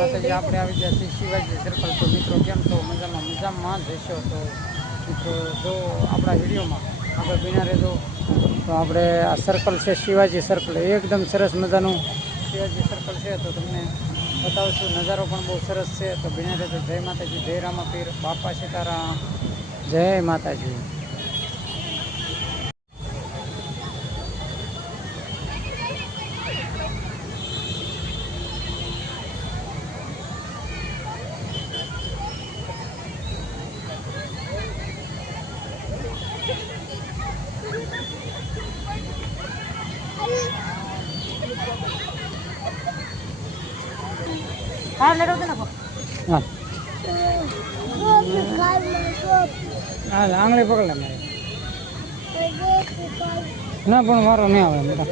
માતાજી આપણે આવી ગયા છીએ શિવાજી સર્કલ. તો મિત્રો કેમ છો? મજામાં જશો તો મિત્રો જો આપણા વિડીયોમાં આપણે બિના રહેજો. તો આપણે આ સર્કલ છે શિવાજી સર્કલ, એકદમ સરસ મજાનું શિવાજી સર્કલ છે. તો તમને બતાવશું, નજારો પણ બહુ સરસ છે. તો બિના રહેજો. જય માતાજી, જય રામાપીર, બાપા સીતારામ, જય માતાજી. हाँ आंगली पकड़ ले मेरे ना पण मारो नहीं आवे बेटा.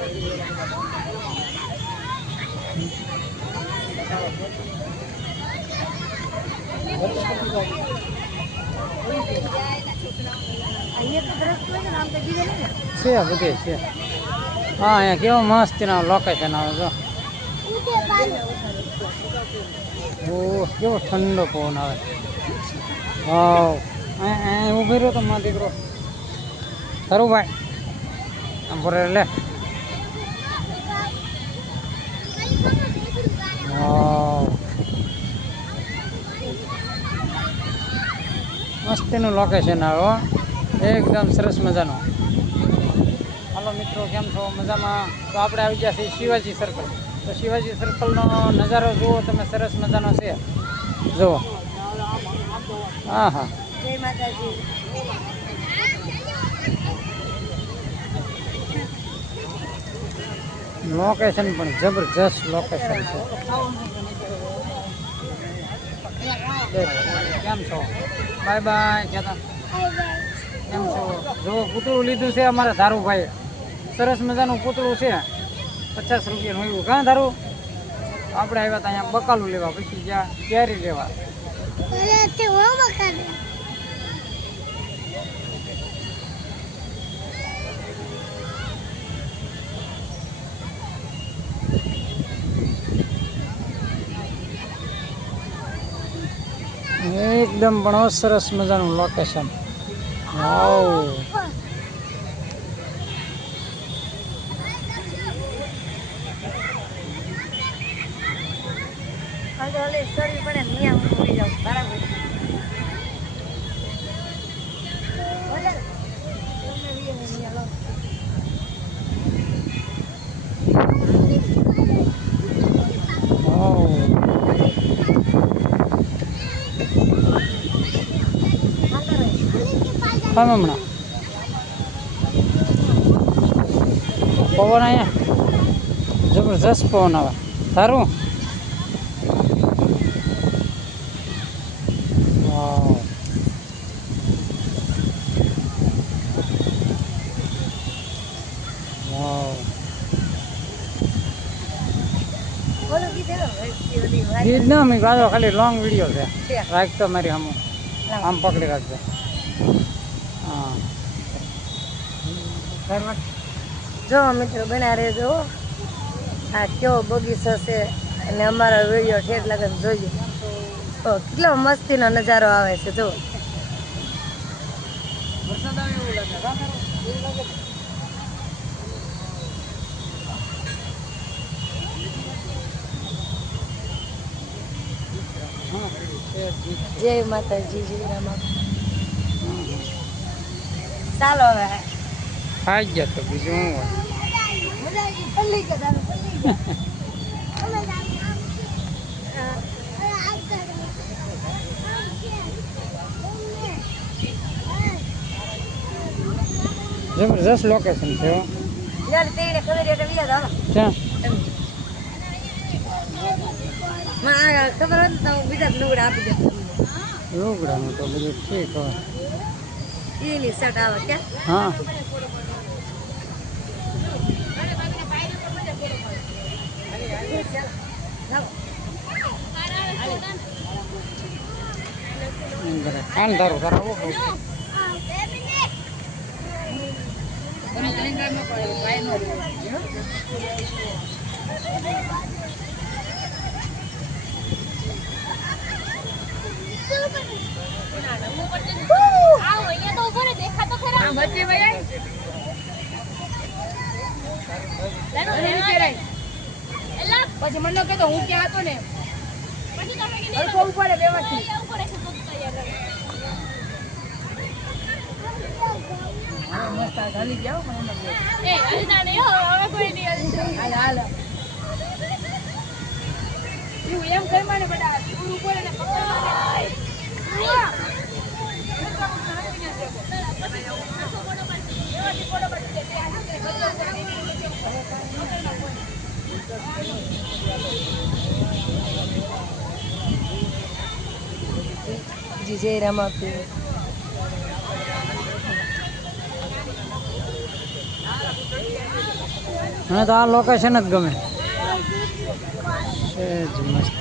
છે બધે છે. હા અહીંયા કેવો મસ્ત ના લોકેશન આવે જો. ઓહ કેવો ઠંડો પવન આવે. વાવ અહીંયા ઊભી રહ્યો તો મારો દીકરો ખરું ભાઈ આમ પર લે. વાવ મસ્તીનું લોકેશન આવે, એકદમ સરસ મજાનું. હાલો મિત્રો કેમ છો? મજામાં. તો આપણે આવી ગયા છીએ શિવાજી સર્કલ. તો શિવાજી સર્કલનો નજારો જુઓ તમે, સરસ મજાનો છે જુઓ. હા હા જય માતાજી. લોકેશન પણ જબરજસ્ત લોકેશન છે. કેમ છો? બાય બાય કહેતા કેમ છો? જો પૂતળું લીધું છે અમારે ધારુભાઈ, સરસ મજાનું પૂતળું છે, 50 રૂપિયાનું આવ્યું. કાં ધારું? આપણે આવ્યા હતા અહીંયા બકાલું લેવા, પછી જ્યાં કેરી લેવા. એકદમ પણ સરસ મજાનું લોકેશન. વાવ હમણાં પવન અહીંયા જબરજસ્ત પવન આવે. સારું. વાવ ગીત ના મેં ગાજો, ખાલી લોંગ વિડીયો છે. રાખતો મારી આમ આમ પકડી રાખજો. હા જો મિત્રો બના રહેજો. આ કેવો બગીચો છે અને અમારો વિડીયો ઠેર લગન જોજો. તો કેટલો મસ્તીનો નજારો આવે છે. જો વરસાદ આવે એવું લાગે. જય માતાજી, જય રામા. ચાલો હવે ખાઈ ગયા તો બીજું શું હોય. જબરજસ્ત લોકેશન છે. ખબર હોય ને બીજા લુગડા આપી દે. લુગડાનું તો બધું ઠીક હોય. એની શર્ટ આવે ક્યાં? હા કાન ધારું કરાવો. પછી મને કહેતો હું ક્યાં હતો ને હરખો ઉપર વ્યવસ્થિત મસ્ત હાલી જાઓ હાલ હાલ તું એમ કઈ મને બધા તું ઉપર ને જી જય રામાપી મને તો આ લોકેશન જ ગમે છે જ મસ્ત